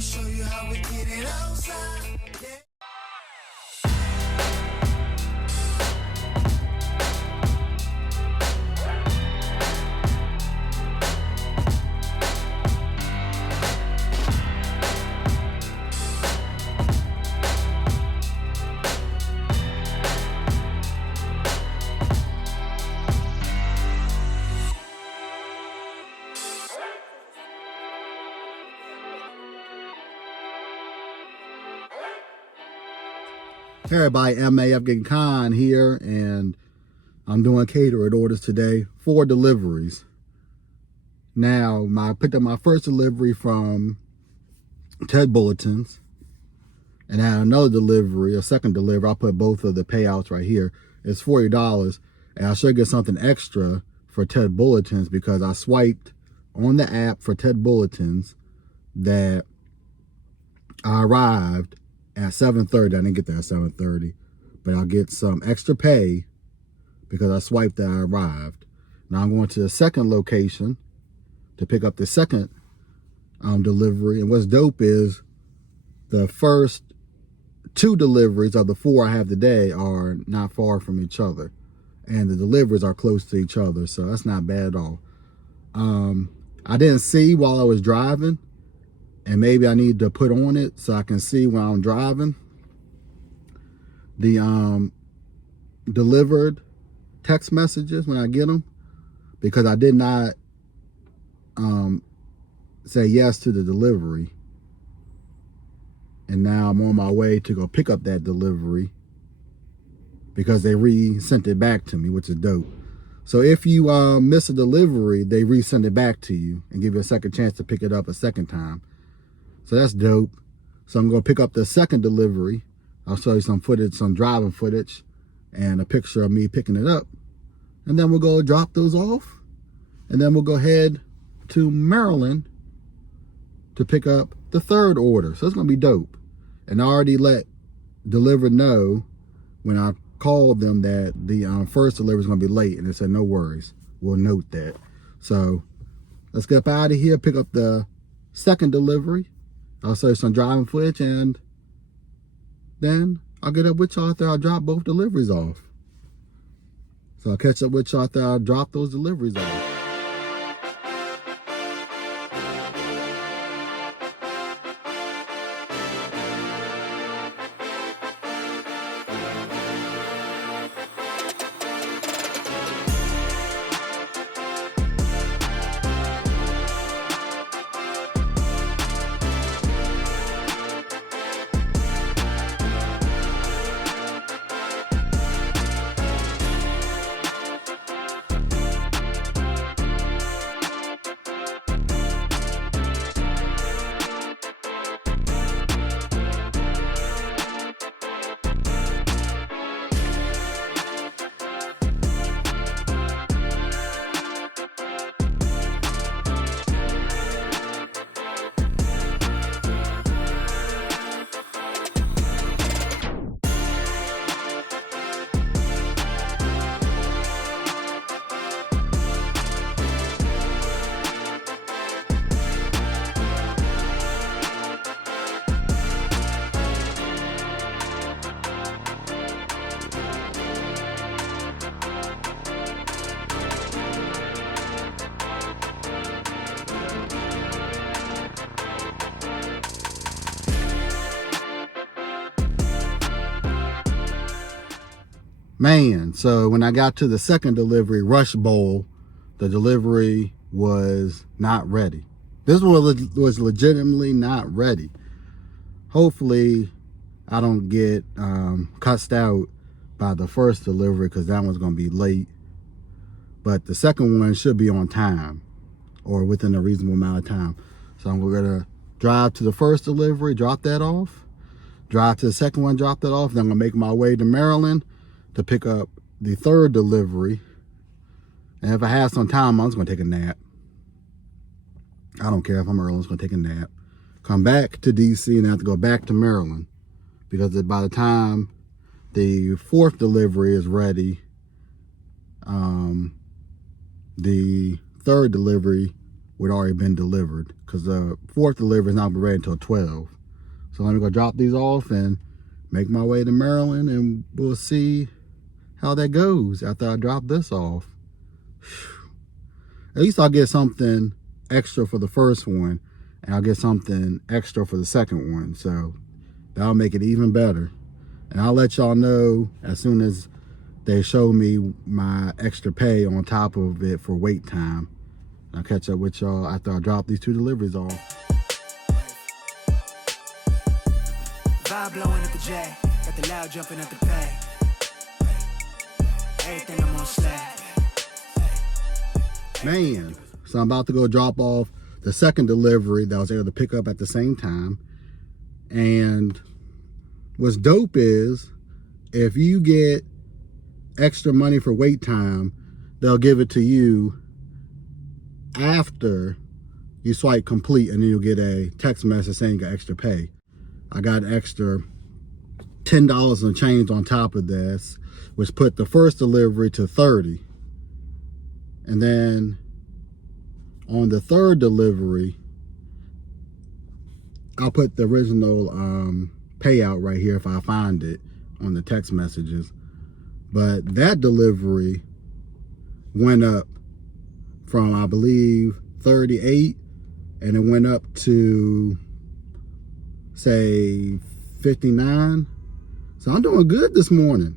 me show you how we get it outside. Hey everybody, MAF GigEcon here, and I'm doing catering orders today for deliveries. Now, I picked up my first delivery from Ted Bulletins, and I had another delivery, a second delivery. I'll put both of the payouts right here. It's $40, and I should get something extra for Ted Bulletins because I swiped on the app for Ted Bulletins that I arrived at 7:30. I didn't get there at 7:30, but I'll get some extra pay because I swiped that I arrived. Now I'm going to the second location to pick up the second delivery. And what's dope is the first two deliveries of the four I have today are not far from each other, and the deliveries are close to each other, so that's not bad at all. I didn't see while I was driving, and maybe I need to put on it so I can see when I'm driving the Dlivrd text messages when I get them, because I did not say yes to the delivery, and now I'm on my way to go pick up that delivery because they resent it back to me, which is dope. So if you miss a delivery, they resend it back to you and give you a second chance to pick it up a second time. So that's dope. So I'm going to pick up the second delivery. I'll show you some footage, some driving footage, and a picture of me picking it up. And then we'll go drop those off. And then we'll go head to Maryland to pick up the third order. So it's going to be dope. And I already let Delivered know when I called them that the first delivery is going to be late. And they said, no worries. We'll note that. So let's get up out of here, pick up the second delivery. I'll show you some driving footage, and then I'll get up with y'all after I drop both deliveries off. So I'll catch up with y'all after I drop those deliveries off. Man, so when I got to the second delivery, Rush Bowl, the delivery was not ready. This was legitimately not ready. Hopefully, I don't get cussed out by the first delivery because that one's going to be late. But the second one should be on time or within a reasonable amount of time. So I'm going to drive to the first delivery, drop that off. Drive to the second one, drop that off. Then I'm going to make my way to Maryland to pick up the third delivery. And if I have some time, I'm just going to take a nap. I don't care if I'm early, I'm just going to take a nap. Come back to DC and I have to go back to Maryland. Because by the time the fourth delivery is ready, the third delivery would already been delivered, because the fourth delivery is not ready until 12. So let me go drop these off and make my way to Maryland, and we'll see how that goes after I drop this off. At least I'll get something extra for the first one, and I'll get something extra for the second one. So that'll make it even better. And I'll let y'all know as soon as they show me my extra pay on top of it for wait time. I'll catch up with y'all after I drop these 2 deliveries off. Vibe blowing at the J, got the loud jumping at the pay. Everything I'm on slack. Man, so I'm about to go drop off the second delivery that I was able to pick up at the same time. And what's dope is if you get extra money for wait time, they'll give it to you after you swipe complete, and then you'll get a text message saying you got extra pay. I got an extra $10 and change on top of this, which put the first delivery to 30. And then on the third delivery, I'll put the original payout right here if I find it on the text messages. But that delivery went up from, I believe, 38, and it went up to, say, 59. So I'm doing good this morning.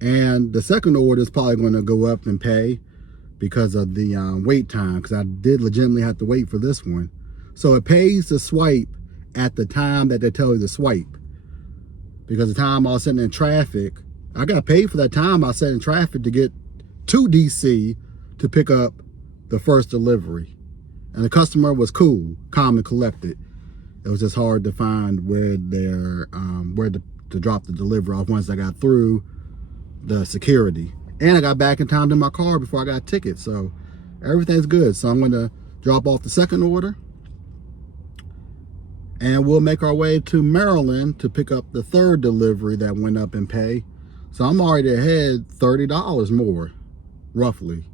And the second order is probably going to go up in pay because of the wait time, because I did legitimately have to wait for this one. So it pays to swipe at the time that they tell you to swipe. Because the time I was sitting in traffic, I got paid for that time I sat in traffic to get to DC to pick up the first delivery. And the customer was cool, calm and collected. It was just hard to find where to drop the delivery off once I got through the security. And I got back in time to my car before I got a ticket. So everything's good. So I'm going to drop off the second order, and we'll make our way to Maryland to pick up the third delivery that went up in pay. So I'm already ahead $30 more, roughly.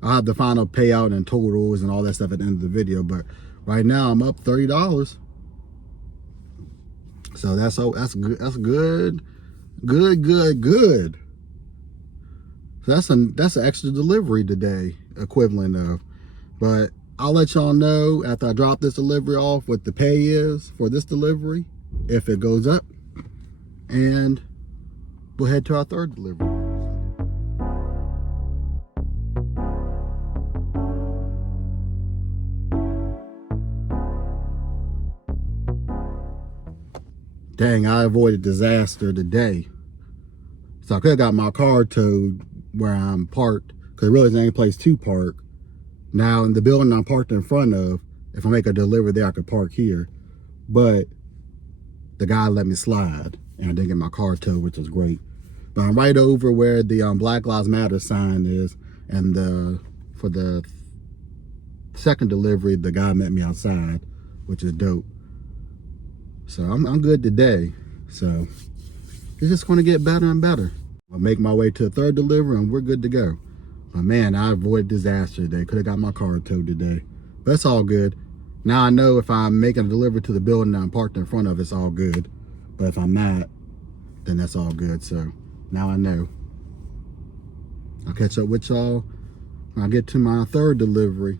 I'll have the final payout and totals and all that stuff at the end of the video, but right now I'm up $30. So that's good. That's good. Good. So that's an extra delivery today, equivalent of. But I'll let y'all know after I drop this delivery off what the pay is for this delivery, if it goes up, and we'll head to our third delivery. Dang, I avoided disaster today. So I could have got my car towed where I'm parked, because really there's any place to park. Now in the building I'm parked in front of, if I make a delivery there, I could park here. But the guy let me slide, and I didn't get my car towed, which is great. But I'm right over where the Black Lives Matter sign is, and for the second delivery, the guy met me outside, which is dope. So I'm good today. So it's just going to get better and better. I'll make my way to the third delivery, and we're good to go. But man, I avoided disaster today. Could have got my car towed today. But it's all good. Now I know if I'm making a delivery to the building that I'm parked in front of, it's all good. But if I'm not, then that's all good. So now I know. I'll catch up with y'all when I get to my third delivery.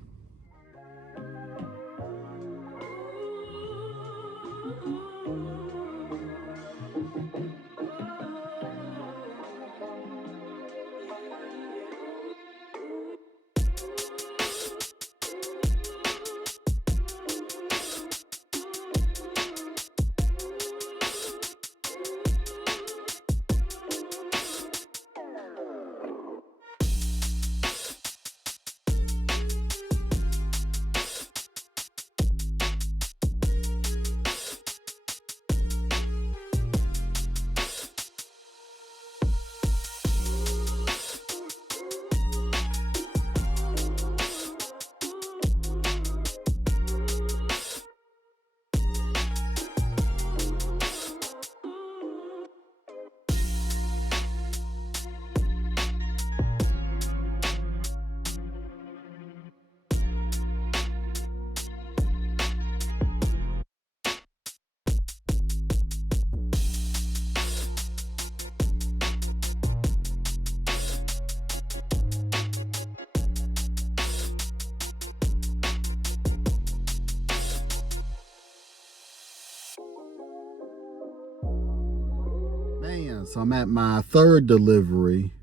So I'm at my third delivery,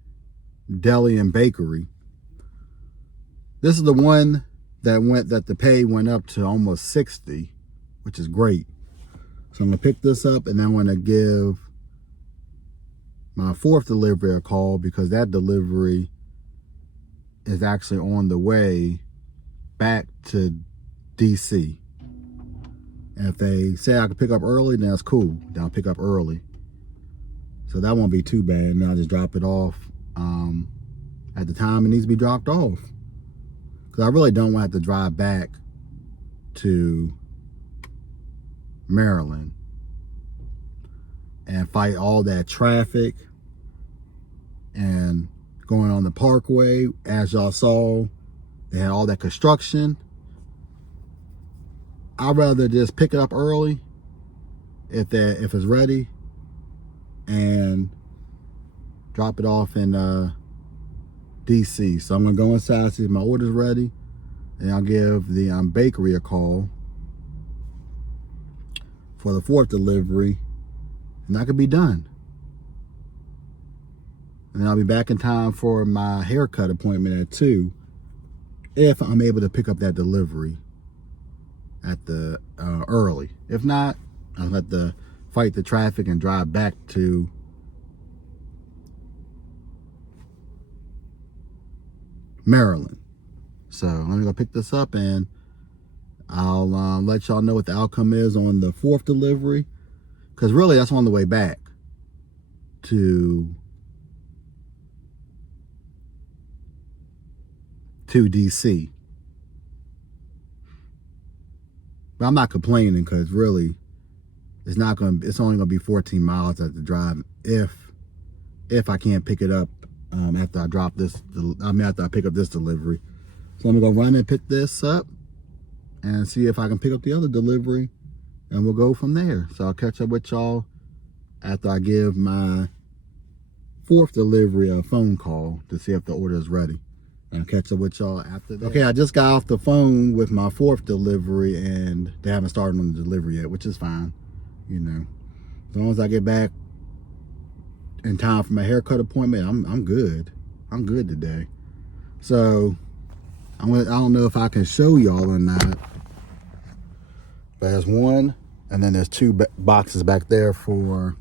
deli and bakery. This is the one that the pay went up to almost 60, which is great. So I'm gonna pick this up, and then I'm gonna give my fourth delivery a call, because that delivery is actually on the way back to DC. And if they say I can pick up early, then that's cool. Then I'll pick up early. So that won't be too bad. And then I'll just drop it off at the time it needs to be dropped off. Because I really don't want to have to drive back to Maryland and fight all that traffic and going on the parkway. As y'all saw, they had all that construction. I'd rather just pick it up early if it's ready, and drop it off in DC. So I'm gonna go inside, see if my order's ready, and I'll give the bakery a call for the fourth delivery, and that could be done. And then I'll be back in time for my haircut appointment at 2, if I'm able to pick up that delivery at the early. If not, I'll have to fight the traffic and drive back to Maryland. So let me go pick this up, and I'll let y'all know what the outcome is on the fourth delivery, because really that's on the way back to DC. But I'm not complaining, because really it's only gonna be 14 miles at the drive if I can't pick it up after I drop this. After I pick up this delivery. So I'm gonna go run and pick this up and see if I can pick up the other delivery, and we'll go from there. So I'll catch up with y'all after I give my fourth delivery a phone call to see if the order is ready. And I'll catch up with y'all after that. Okay, I just got off the phone with my fourth delivery, and they haven't started on the delivery yet, which is fine. You know, as long as I get back in time for my haircut appointment, I'm good. I'm good today. So I don't know if I can show y'all or not, but there's one, and then there's 2 boxes back there for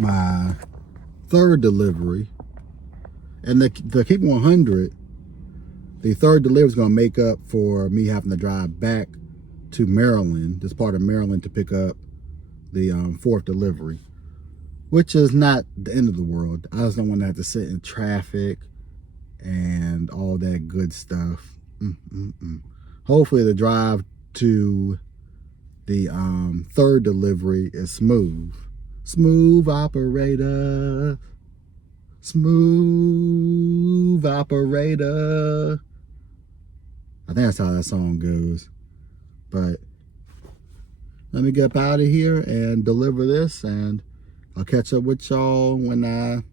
my third delivery. And to keep 100, the third delivery is going to make up for me having to drive back to Maryland, this part of Maryland, to pick up the fourth delivery, which is not the end of the world. I just don't want to have to sit in traffic and all that good stuff. Hopefully the drive to the third delivery is smooth. Smooth operator. Smooth operator. I think that's how that song goes. But let me get up out of here and deliver this, and I'll catch up with y'all when I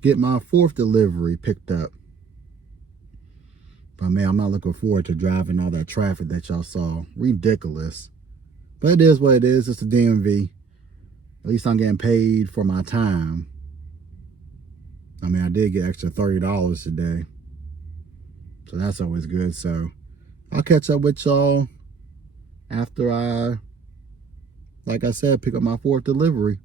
get my fourth delivery picked up. But man, I'm not looking forward to driving all that traffic that y'all saw. Ridiculous. But it is what it is. It's the DMV. At least I'm getting paid for my time. I mean, I did get extra $30 today, so that's always good. So I'll catch up with y'all after I, like I said, pick up my fourth delivery.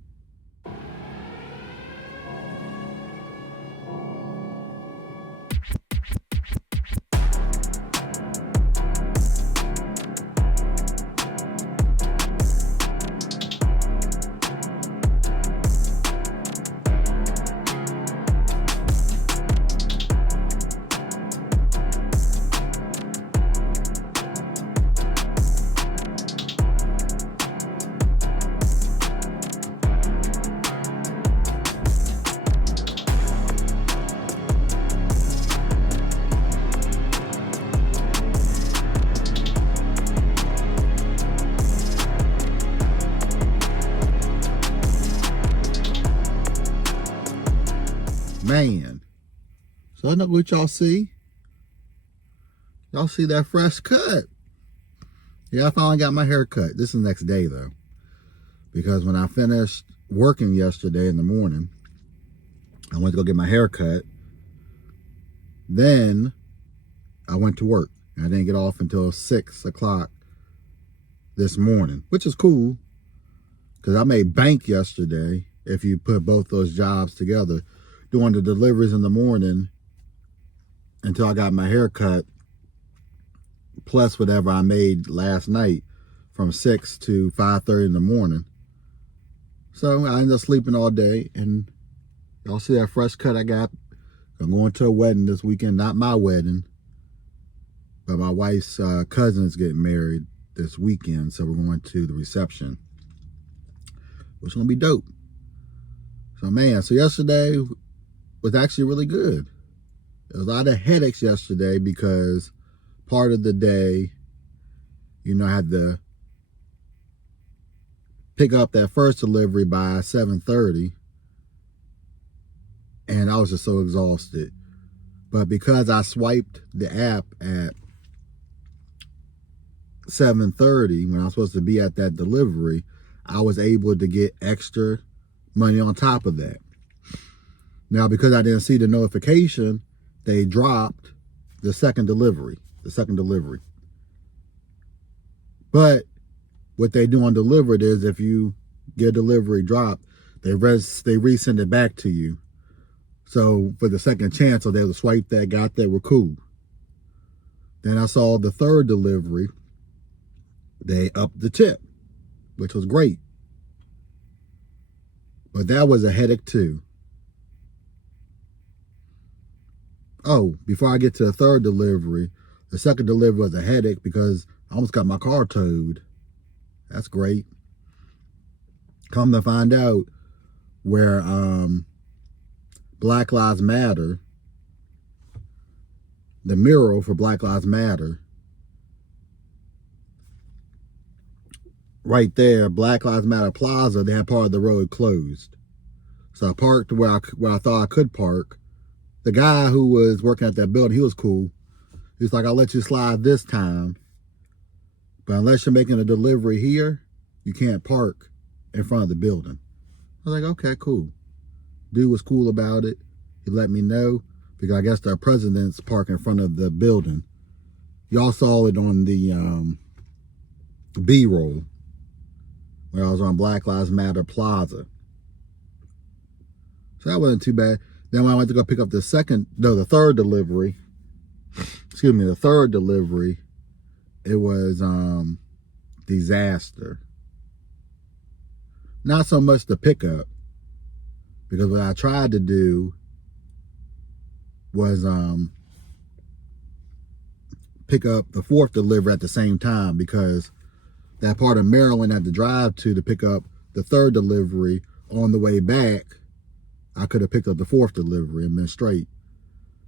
Man, so I know what y'all see. Y'all see that fresh cut. Yeah, I finally got my hair cut. This is the next day though. because when I finished working yesterday in the morning, I went to go get my hair cut. Then I went to work. I didn't get off until 6 o'clock this morning, which is cool because I made bank yesterday. If you put both those jobs together, doing the deliveries in the morning until I got my hair cut, plus whatever I made last night from 6 to 5:30 in the morning. So I ended up sleeping all day, and y'all see that fresh cut I got. I'm going to a wedding this weekend, not my wedding, but my wife's cousin is getting married this weekend, so we're going to the reception, which is going to be dope. So man, so yesterday was actually really good. There was a lot of headaches yesterday because part of the day, I had to pick up that first delivery by 7:30, and I was just so exhausted. But because I swiped the app at 7:30 when I was supposed to be at that delivery, I was able to get extra money on top of that. Now, because I didn't see the notification, they dropped the second delivery. But what they do on Delivered is if you get a delivery dropped, they resend it back to you. So for the second chance, so they would swipe that, got that, were cool. Then I saw the third delivery. They upped the tip, which was great. But that was a headache too. Oh, before I get to the third delivery, the second delivery was a headache because I almost got my car towed. That's great. Come to find out where Black Lives Matter, the mural for Black Lives Matter, right there, Black Lives Matter Plaza, they had part of the road closed. So I parked where I thought I could park. The guy who was working at that building, he was cool. He was like, I'll let you slide this time, but unless you're making a delivery here, you can't park in front of the building. I was like, okay, cool. Dude was cool about it. He let me know because I guess the president's park in front of the building. Y'all saw it on the B-roll where I was on Black Lives Matter Plaza. So that wasn't too bad. Then when I went to go pick up the third delivery, it was disaster. Not so much the pickup, because what I tried to do was pick up the fourth delivery at the same time, because that part of Maryland I had to drive to pick up the third delivery. On the way back, I could have picked up the fourth delivery and been straight.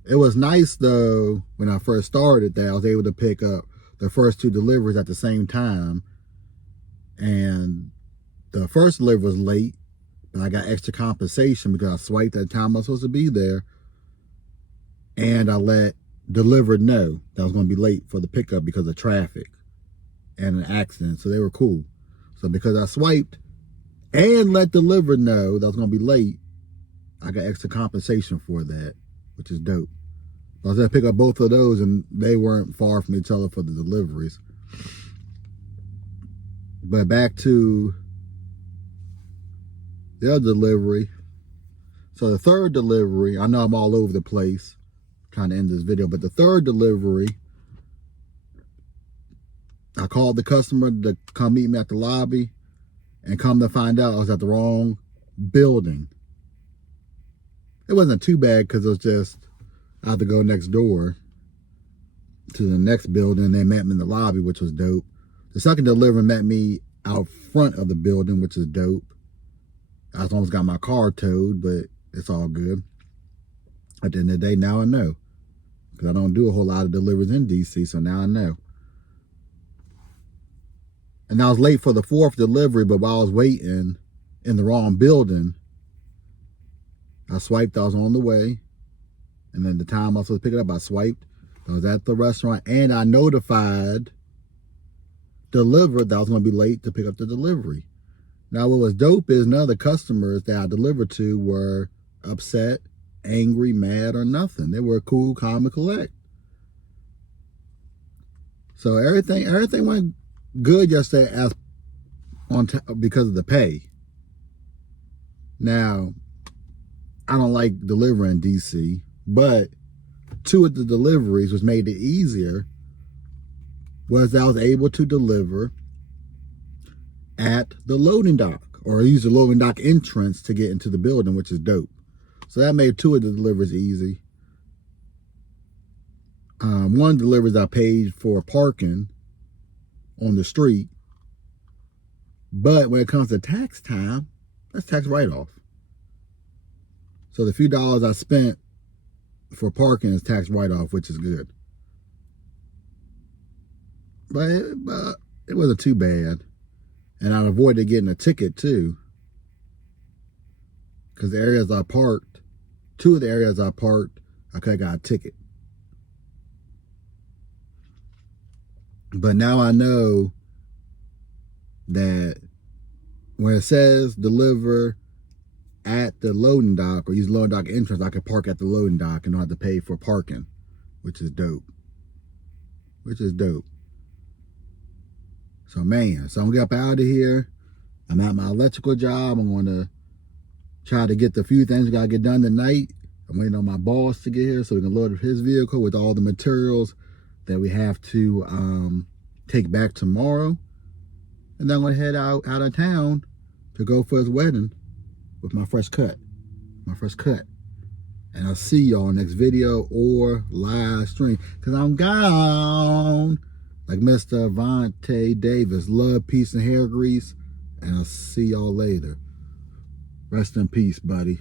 It was nice though, when I first started, that I was able to pick up the first two deliveries at the same time. And the first delivery was late, but I got extra compensation because I swiped at the time I was supposed to be there. And I let Delivered know that I was going to be late for the pickup because of traffic and an accident. So they were cool. So because I swiped and let Delivered know that I was going to be late, I got extra compensation for that, which is dope. I was going to pick up both of those, and they weren't far from each other for the deliveries. But back to the other delivery. So the third delivery, I know I'm all over the place trying to end this video, but the third delivery, I called the customer to come meet me at the lobby, and come to find out I was at the wrong building. It wasn't too bad because it was just, I had to go next door to the next building. They met me in the lobby, which was dope. The second delivery met me out front of the building, which is dope. I almost got my car towed, but it's all good. At the end of the day, now I know. Because I don't do a whole lot of deliveries in DC, so now I know. And I was late for the fourth delivery, but while I was waiting in the wrong building, I swiped, I was on the way. And then the time I was supposed to pick it up, I swiped. I was at the restaurant, and I notified Delivered that I was going to be late to pick up the delivery. Now, what was dope is none of the customers that I delivered to were upset, angry, mad, or nothing. They were cool, calm, and collect. So everything went good yesterday because of the pay. Now, I don't like delivering DC, but two of the deliveries, which made it easier, was that I was able to deliver at the loading dock, or use the loading dock entrance to get into the building, which is dope. So that made two of the deliveries easy. One deliveries I paid for parking on the street, but when it comes to tax time, that's tax write-off. So the few dollars I spent for parking is tax write-off, which is good. But it wasn't too bad. And I avoided getting a ticket too, because the areas I parked, two of the areas I parked, I could have got a ticket. But now I know that when it says deliver at the loading dock or use loading dock entrance, I can park at the loading dock and don't have to pay for parking, which is dope. So man, so I'm gonna get up out of here. I'm at my electrical job. I'm gonna try to get the few things we gotta get done tonight. I'm waiting on my boss to get here so we can load up his vehicle with all the materials that we have to take back tomorrow. And then I'm gonna head out of town to go for his wedding with my fresh cut. And I'll see y'all next video or live stream, because I'm gone. Like Mr. Avante Davis. Love, peace, and hair grease. And I'll see y'all later. Rest in peace, buddy.